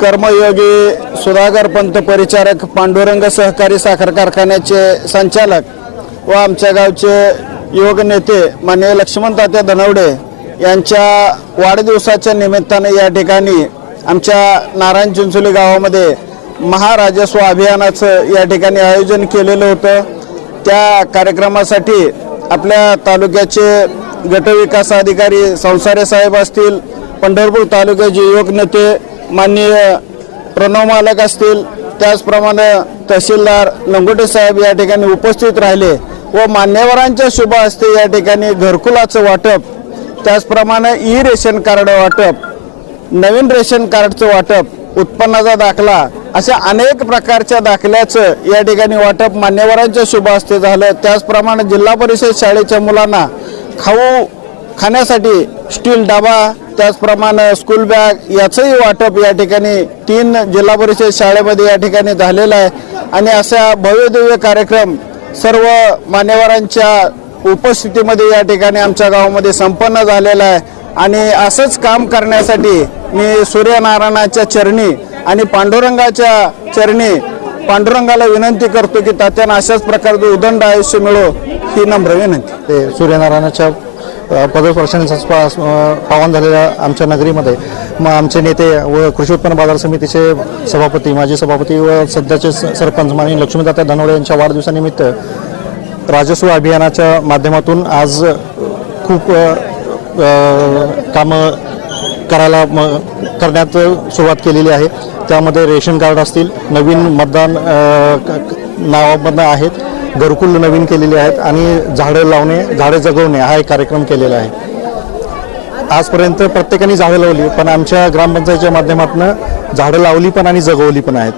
कर्मयोगी सुधाकर पंत परिचारक पांडुरंग सहकारी साखर कारखान्याचे संचालक व आमच्या गावचे युवक नेते माननीय लक्ष्मण तात्या धनवडे यांच्या वाढदिवसाच्या निमित्ताने या ठिकाणी आमच्या नारायण चिंचोली गावामध्ये महाराजस्व अभियानाचं या ठिकाणी आयोजन केलेलं होतं. त्या कार्यक्रमासाठी आपल्या तालुक्याचे गटविकास अधिकारी संसारे साहेब असतील पंढरपूर तालुक्याचे युवक नेते माननीय प्रणव मालक असतील त्याचप्रमाणे तहसीलदार लंगोटे साहेब या ठिकाणी उपस्थित राहिले व मान्यवरांच्या शुभ हस्ते या ठिकाणी घरकुलाचं वाटप त्याचप्रमाणे ई रेशन कार्ड वाटप नवीन रेशन कार्डचं वाटप उत्पन्नाचा दाखला अशा अनेक प्रकारच्या दाखल्याचं या ठिकाणी वाटप मान्यवरांच्या शुभ हस्ते झालं. त्याचप्रमाणे जिल्हा परिषद शाळेच्या मुलांना खाऊ खाण्यासाठी स्टील डबा त्याचप्रमाणे स्कूल बॅग याचंही वाटप या ठिकाणी तीन जिल्हा परिषद शाळेमध्ये या ठिकाणी झालेलं आहे. आणि अशा भव्यदिव्य कार्यक्रम सर्व मान्यवरांच्या उपस्थितीमध्ये या ठिकाणी आमच्या गावामध्ये संपन्न झालेला आहे. आणि असंच काम करण्यासाठी मी सूर्यनारायणाच्या चरणी आणि पांडुरंगाच्या चरणी पांडुरंगाला विनंती करतो की तात्यांना अशाच प्रकारचं उदंड आयुष्य मिळो ही नम्र विनंती. ते सूर्यनारायणाच्या पदर पदस्पर्शाने पावन झालेल्या आमच्या नगरीमध्ये मग आमचे नेते व कृषी उत्पन्न बाजार समितीचे सभापती माजी सभापती व सध्याचे सरपंच माननीय लक्ष्मीदाता धनवडे यांच्या वाढदिवसानिमित्त राजस्व अभियानाच्या माध्यमातून आज खूप कामं करायला म करण्यात सुरुवात केलेली आहे. त्यामध्ये रेशन कार्ड असतील नवीन मतदान नावामधनं आहेत. घरकुल नवीन केलेली आहेत आणि झाडं लावणे झाडं जगवणे हा एक कार्यक्रम केलेला आहे. आजपर्यंत प्रत्येकाने झाडं लावली पण आमच्या ग्रामपंचायतीच्या माध्यमातून झाडं लावली पण आणि जगवली पण आहेत.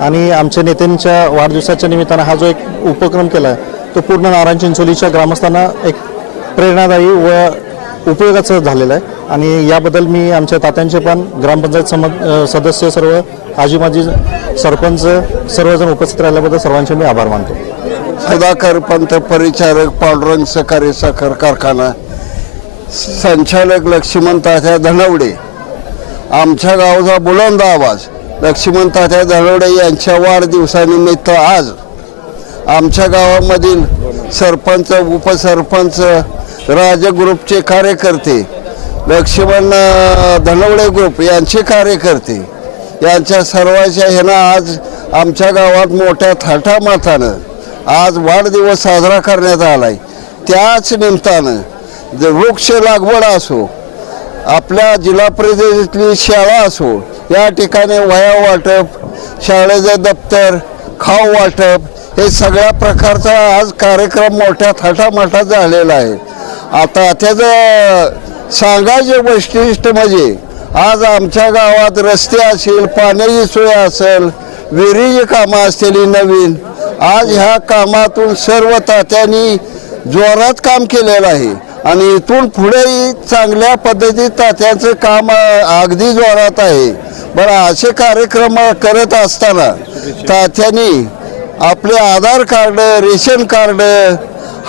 आणि आमच्या नेत्यांच्या वाढदिवसाच्या निमित्तानं हा जो एक उपक्रम केला आहे तो पूर्ण नारायण चिंचोलीच्या ग्रामस्थांना एक प्रेरणादायी व उपयोगाचं झालेलं आहे. आणि याबद्दल मी आमच्या तात्यांचे पण ग्रामपंचायत सम सदस्य सर्व आजी माजी सरपंच सर्वजण उपस्थित राहिल्याबद्दल सर्वांचे मी आभार मानतो. सुधाकर पंत परिचारक पांडुरंग सहकारी साखर कारखाना. संचालक लक्ष्मण तात्या धनवडे. आमच्या गावाचा बुलंद आवाज. लक्ष्मण तात्या धनवडे यांच्या वाढदिवसानिमित्त आज आमच्या गावामधील सरपंच उपसरपंच राजा ग्रुपचे कार्यकर्ते लक्ष्मण धनवडे ग्रुप यांचे कार्यकर्ते यांच्या सर्वांच्या ह्यानं आज आमच्या गावात मोठ्या थाटामाथानं आज वाढदिवस साजरा करण्यात आला आहे त्याच निमित्तानं जर वृक्ष लागवड असो आपल्या जिल्हा परिषदेतली शाळा असो या ठिकाणी वया वाटप शाळेचं दप्तर खाऊ वाटप हे सगळ्या प्रकारचा आज कार्यक्रम मोठ्या थाटामाटात झालेला आहे. आता त्याचं सांगायचे वैशिष्ट्य म्हणजे आज आमच्या गावात रस्ते असेल पाण्याची सोय असेल विहिरीची कामं असतील नवीन आज ह्या कामातून सर्व तात्यांनी जोरात काम केलेलं आहे. आणि इथून पुढेही चांगल्या पद्धतीत तात्यांचं काम अगदी जोरात आहे. बरं असे कार्यक्रम करत असताना तात्यांनी आपले आधार कार्ड रेशन कार्ड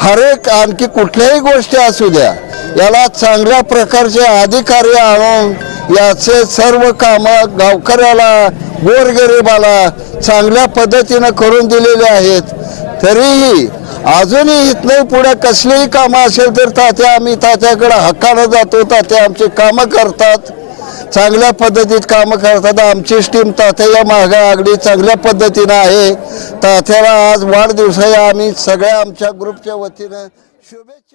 हर एक आणखी कुठल्याही गोष्टी असू द्या याला चांगल्या प्रकारचे अधिकारी आणून याचे सर्व कामं गावकऱ्याला गोरगरिबाला चांगल्या पद्धतीनं करून दिलेले आहेत. तरीही अजूनही इथनंही पुढे कसलीही कामं असेल तर तात्या आम्ही तात्याकडे हक्कानं जातो तात्या आमची कामं करतात. चांगल्या पद्धतीत कामं करतात. आमची टीम तात्याच्या मागा अगदी चांगल्या पद्धतीनं आहे. तात्याला आज वाढदिवस आहे आम्ही सगळ्या आमच्या ग्रुपच्या वतीनं शुभेच्छा